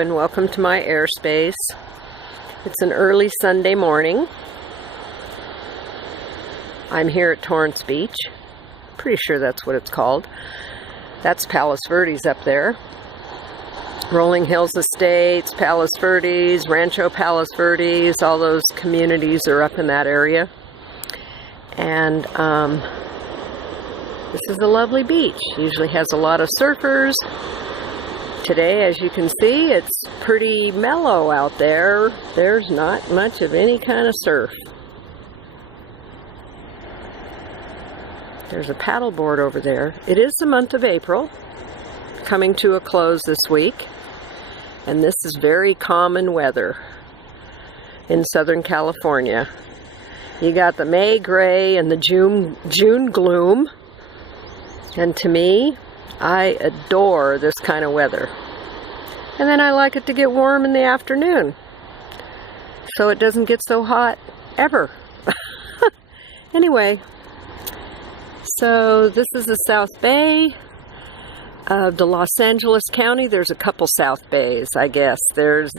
and welcome to my airspace. It's an early Sunday morning. I'm here at Torrance Beach. Pretty sure that's what it's called. That's Palos Verdes up there. Rolling Hills Estates, Palos Verdes, Rancho Palos Verdes, all those communities are up in that area. And this is a lovely beach. Usually has a lot of surfers. Today, as you can see, it's pretty mellow out there. There's not much of any kind of surf. There's a paddleboard over there. It is the month of April, coming to a close this week. And this is very common weather in Southern California. You got the May gray and the June gloom. And to me, I adore this kind of weather. And then I like it to get warm in the afternoon, so it doesn't get so hot ever. Anyway, so this is the South Bay of the Los Angeles County. There's a couple South Bays, I guess. There's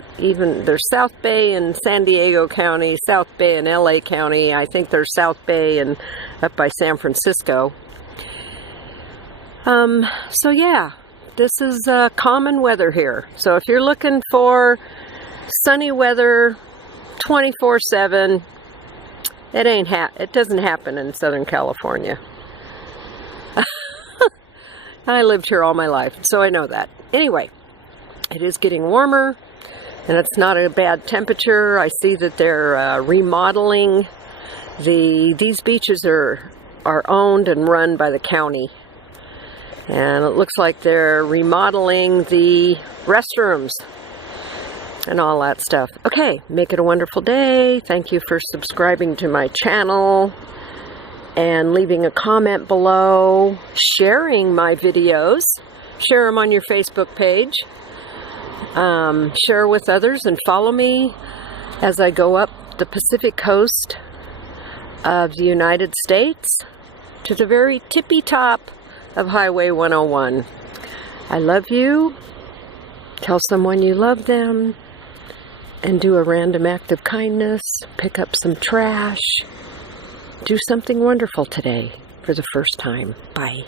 South Bay in San Diego County, South Bay in LA County. I think there's South Bay and up by San Francisco. So yeah, this is common weather here. So if you're looking for sunny weather 24/7, it doesn't happen in Southern California. I lived here all my life, so I know that. Anyway, it is getting warmer, and it's not a bad temperature. I see that they're remodeling. These beaches are owned and run by the county. And it looks like they're remodeling the restrooms and all that stuff. Okay, make it a wonderful day. Thank you for subscribing to my channel and leaving a comment below, sharing my videos. Share them on your Facebook page. Share with others and follow me as I go up the Pacific coast of the United States to the very tippy top of Highway 101. I love you. Tell someone you love them. And do a random act of kindness. Pick up some trash. Do something wonderful today for the first time. Bye.